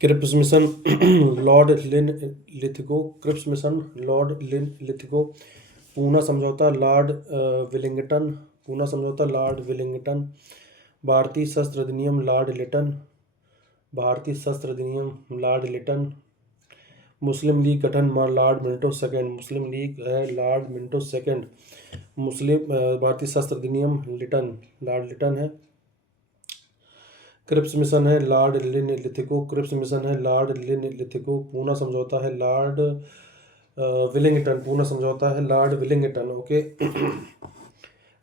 Cripps mission Lord Linlithgow. Cripps mission Lord Linlithgow. Poona समझौता Lord Willingdon. Poona समझौता Lord Willingdon. भारतीय शस्त्र अधिनियम लॉर्ड लिटन। भारतीय शस्त्र अधिनियम लॉर्ड लिटन। मुस्लिम लीग गठन Lord Minto second. Muslim League है लॉर्ड मिंटो सेकंड। भारतीय शस्त्र अधिनियम लिटन लॉर्ड लिटन है। क्रिप्स मिशन है Lord Linlithgow. Cripps mission है लॉर्ड लिन लिथगो। पूना समझौता है लॉर्ड विलिंगटन। पूना समझौता है Lord Willingdon. Okay.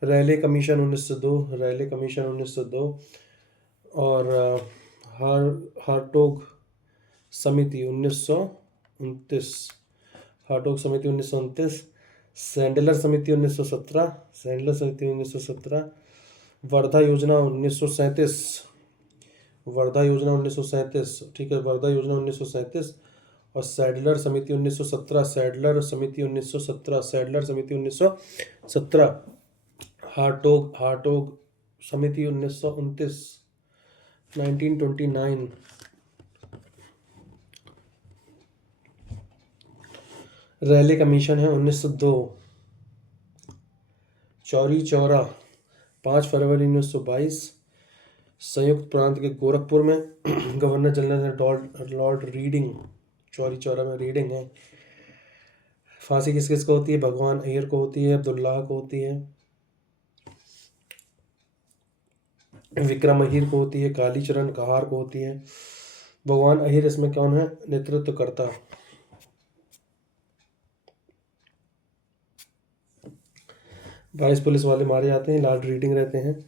Raleigh commission 1902। Raleigh commission 1902। और हार्टोग समिति 1929। हार्टोग समिति 1929। सैंडलर समिति 1917। सैंडलर समिति 1917। वर्धा योजना 1937। वर्धा योजना 1937। ठीक है, वर्धा योजना 1937। और सैडलर समिति 1917। सैडलर समिति 1917। सैडलर समिति 1917। हार्टोग समिति 1929। 1929। रैले कमीशन है 1902। चौरी चौरा 5 फरवरी 1922। संयुक्त प्रांत के गोरखपुर में गवर्नर जनरल है लॉर्ड रीडिंग। चौरी चौरा में रीडिंग है। फांसी किस किस को होती है? भगवान अय्यर को होती है, अब्दुल्लाह को होती है, विक्रम अहीर को होती है, कालीचरण कहार को होती है। भगवान अहीर इसमें कौन है? नेतृत्व करता। 22 पुलिस वाले मारे जाते हैं, लॉर्ड रीडिंग रहते हैं।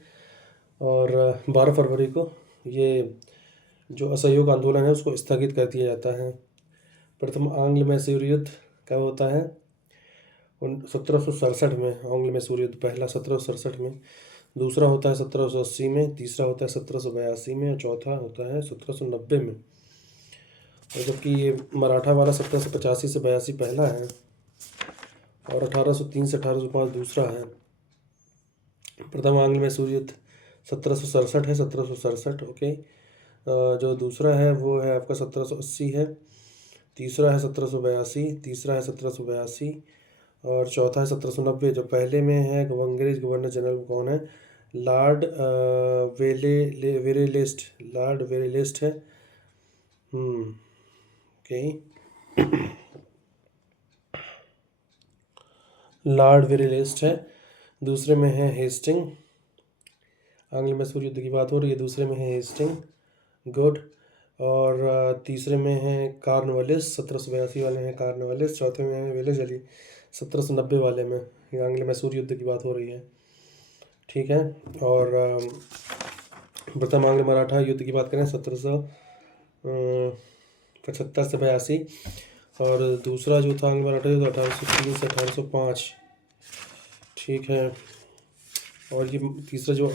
और 12 फरवरी को ये जो असहयोग आंदोलन है उसको स्थगित कर दिया जाता है। प्रथम आंग्ल मैसूर युद्ध कब होता है? 1767 में। आंग्ल मैसूर युद्ध पहला 1767 में। दूसरा होता है 1780 में। तीसरा होता है 1782 में। और चौथा होता है 1790 में। और जबकि ये मराठा वाला 1785 से 82 पहला है और 1803 से 1805 दूसरा है। प्रथम आंग्ल मैसूर युद्ध 1767 है। 1767। ओके। जो दूसरा है वो है आपका 1780 है। तीसरा है 1782। तीसरा है 1782। और चौथा है 1790। जो पहले में है अंग्रेज गवर्नर जनरल कौन है? लॉर्ड वेरेलेस्ट। लॉर्ड वेरेलेस्ट है। ओके। लॉर्ड वेरेलेस्ट है। दूसरे में है हेस्टिंग। आंग्ल मैसूर युद्ध की बात हो रही है, दूसरे में है हेस्टिंग। गुड। और तीसरे में है कार्नवालिस। 1782 वाले हैं कार्नवालिस। चौथे में है वेलेजली 1790 वाले में। ये आंग्ल मैसूर युद्ध की बात हो रही है। ठीक है। और प्रथम आंग्ल मराठा युद्ध की बात करें 1775 से 82। और दूसरा जो था आंग्ल मराठा युद्ध 1803 से 1805। ठीक है। और ये तीसरा जो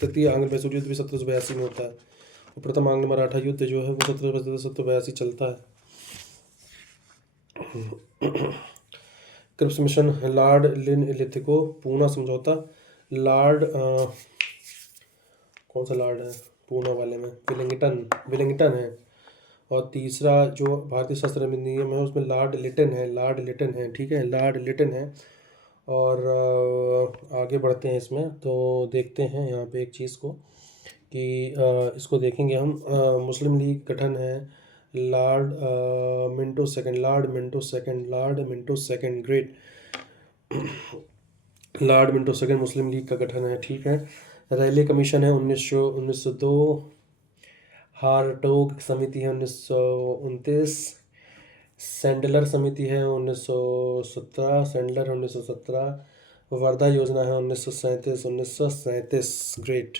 तृतीय आंग्ल मैसूर युद्ध भी 1782 में होता है। और प्रथम आंग्ल मराठा युद्ध जो है वो 1782 चलता है। Cripps mission Lord Linlithgow. Poona समझौता लॉर्ड कौन सा लॉर्ड है पूना वाले में? विलिंगटन है। और तीसरा जो भारतीय शस्त्र अधिनियम है उसमें लॉर्ड लिटन है। लॉर्ड लिटन है। ठीक है, लॉर्ड लिटन है। और आगे बढ़ते हैं इसमें तो देखते हैं यहाँ पे एक चीज़ को कि इसको देखेंगे हम। मुस्लिम लीग गठन है Lord Minto second. Lord Minto second. Lord Minto second. Great. Lord Minto second Muslim League का गठन है। ठीक है। रैले कमीशन है 1902। हार्टोग समिति है 1929। सैंडलर समिति है 1917। सैंडलर 1917। वर्धा योजना है 1937। 1937। ग्रेट।